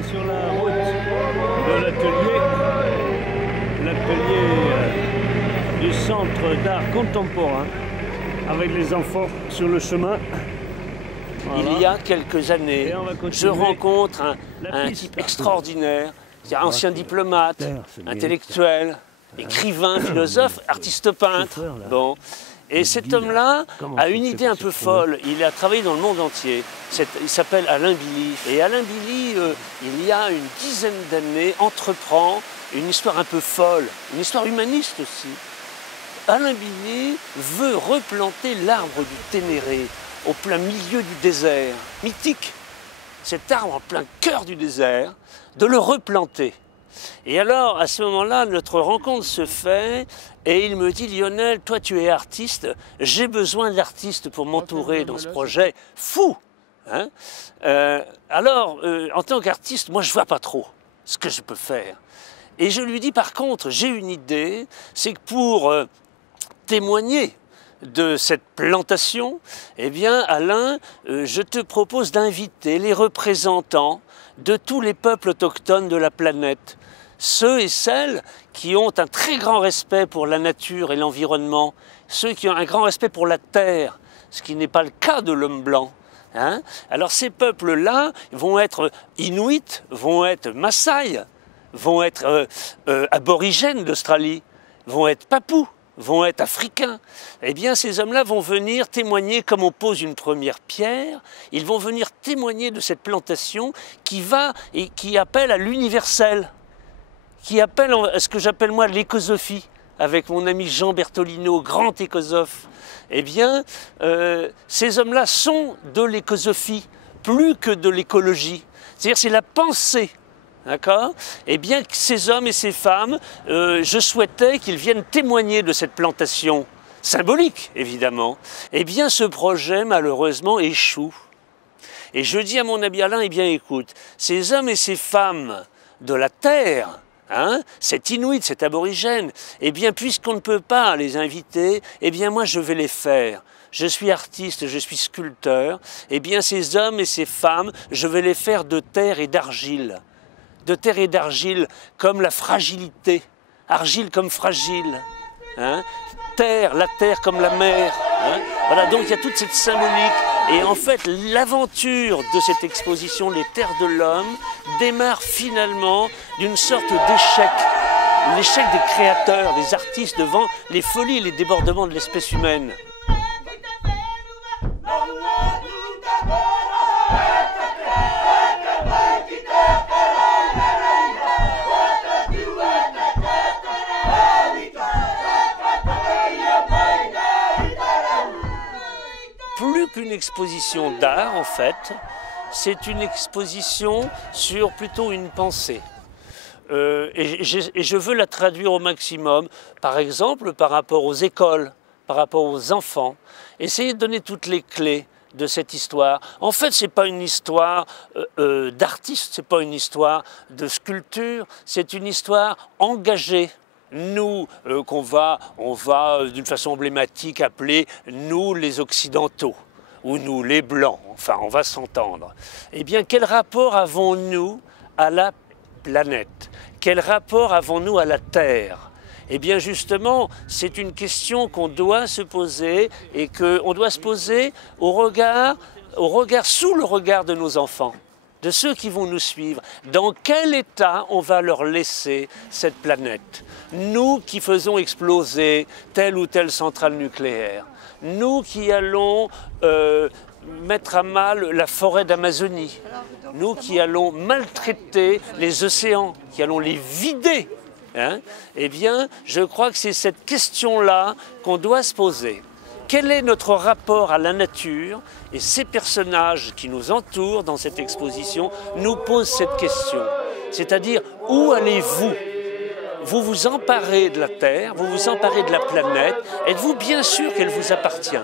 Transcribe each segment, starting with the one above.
est sur la route de l'atelier du Centre d'art contemporain, avec les enfants sur le chemin. Voilà. Il y a quelques années, je rencontre un type extraordinaire, ancien diplomate, intellectuel, écrivain, philosophe, artiste peintre. Bon. Et cet homme-là a une idée un peu folle. Il a travaillé dans le monde entier. Il s'appelle Alain Billy. Et Alain Billy, il y a une dizaine d'années, entreprend une histoire un peu folle, une histoire humaniste aussi. Alain Billy veut replanter l'arbre du Ténéré au plein milieu du désert, mythique. Cet arbre en plein cœur du désert, de le replanter. Et alors, à ce moment-là, notre rencontre se fait et il me dit « Lionel, toi tu es artiste, j'ai besoin d'artistes pour m'entourer dans ce projet fou hein ». En tant qu'artiste, moi je ne vois pas trop ce que je peux faire. Et je lui dis par contre, j'ai une idée, c'est que pour témoigner de cette plantation, eh bien Alain, je te propose d'inviter les représentants de tous les peuples autochtones de la planète. Ceux et celles qui ont un très grand respect pour la nature et l'environnement, ceux qui ont un grand respect pour la terre, ce qui n'est pas le cas de l'homme blanc. Hein? Alors ces peuples-là vont être inuits, vont être maasai, vont être aborigènes d'Australie, vont être papous, vont être africains. Eh bien ces hommes-là vont venir témoigner, comme on pose une première pierre, ils vont venir témoigner de cette plantation qui va et qui appelle à l'universel, qui appelle à ce que j'appelle moi l'écosophie, avec mon ami Jean Bertolino, grand écosophe. Eh bien, ces hommes-là sont de l'écosophie, plus que de l'écologie. C'est-à-dire c'est la pensée, d'accord? Eh bien, ces hommes et ces femmes, je souhaitais qu'ils viennent témoigner de cette plantation, symbolique évidemment. Eh bien, ce projet, malheureusement, échoue. Et je dis à mon ami Alain, eh bien écoute, ces hommes et ces femmes de la terre, hein, cet inuit, cet aborigène, eh bien, puisqu'on ne peut pas les inviter, eh bien, moi, je vais les faire. Je suis artiste, je suis sculpteur. Eh bien, ces hommes et ces femmes, je vais les faire de terre et d'argile. De terre et d'argile comme la fragilité. Argile comme fragile. Hein. Terre, la terre comme la mer. Hein. Voilà, donc il y a toute cette symbolique. Et en fait, l'aventure de cette exposition, Les Terres de l'Homme, démarre finalement d'une sorte d'échec. L'échec des créateurs, des artistes devant les folies et les débordements de l'espèce humaine. Plus qu'une exposition d'art, en fait, c'est une exposition sur plutôt une pensée. Et je veux la traduire au maximum, par exemple, par rapport aux écoles, par rapport aux enfants. Essayer de donner toutes les clés de cette histoire. En fait, ce n'est pas une histoire d'artiste, ce n'est pas une histoire de sculpture, c'est une histoire engagée. Nous, on va d'une façon emblématique appeler nous les Occidentaux, ou nous les Blancs, enfin on va s'entendre. Eh bien, quel rapport avons-nous à la planète? Quel rapport avons-nous à la Terre? Eh bien justement, c'est une question qu'on doit se poser et qu'on doit se poser sous le regard de nos enfants, de ceux qui vont nous suivre. Dans quel état on va leur laisser cette planète? Nous qui faisons exploser telle ou telle centrale nucléaire, nous qui allons mettre à mal la forêt d'Amazonie, nous qui allons maltraiter les océans, qui allons les vider, hein? Eh bien, je crois que c'est cette question-là qu'on doit se poser. Quel est notre rapport à la nature? Et ces personnages qui nous entourent dans cette exposition nous posent cette question. C'est-à-dire, où allez-vous? Vous vous emparez de la Terre, vous vous emparez de la planète. Êtes-vous bien sûr qu'elle vous appartient?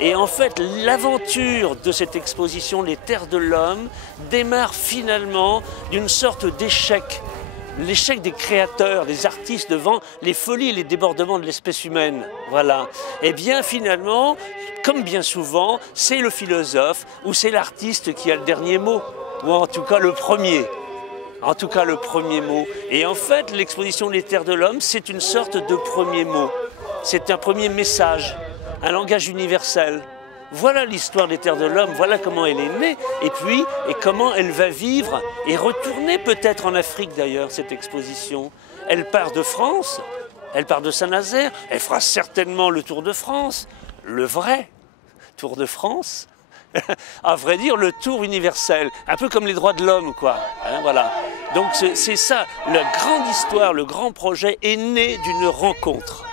Et en fait, l'aventure de cette exposition, Les Terres de l'Homme, démarre finalement d'une sorte d'échec l'échec des créateurs, des artistes devant les folies et les débordements de l'espèce humaine. Voilà. Et bien finalement, comme bien souvent, c'est le philosophe ou c'est l'artiste qui a le dernier mot, ou en tout cas le premier. En tout cas le premier mot. Et en fait, l'exposition Les Terres de l'Homme, c'est une sorte de premier mot. C'est un premier message, un langage universel. Voilà l'histoire des Terres de l'Homme, voilà comment elle est née, et puis comment elle va vivre et retourner peut-être en Afrique d'ailleurs, cette exposition. Elle part de France, elle part de Saint-Nazaire, elle fera certainement le Tour de France, le vrai Tour de France, à vrai dire le tour universel, un peu comme les droits de l'homme, quoi. Hein, voilà. Donc c'est ça, la grande histoire, le grand projet est né d'une rencontre.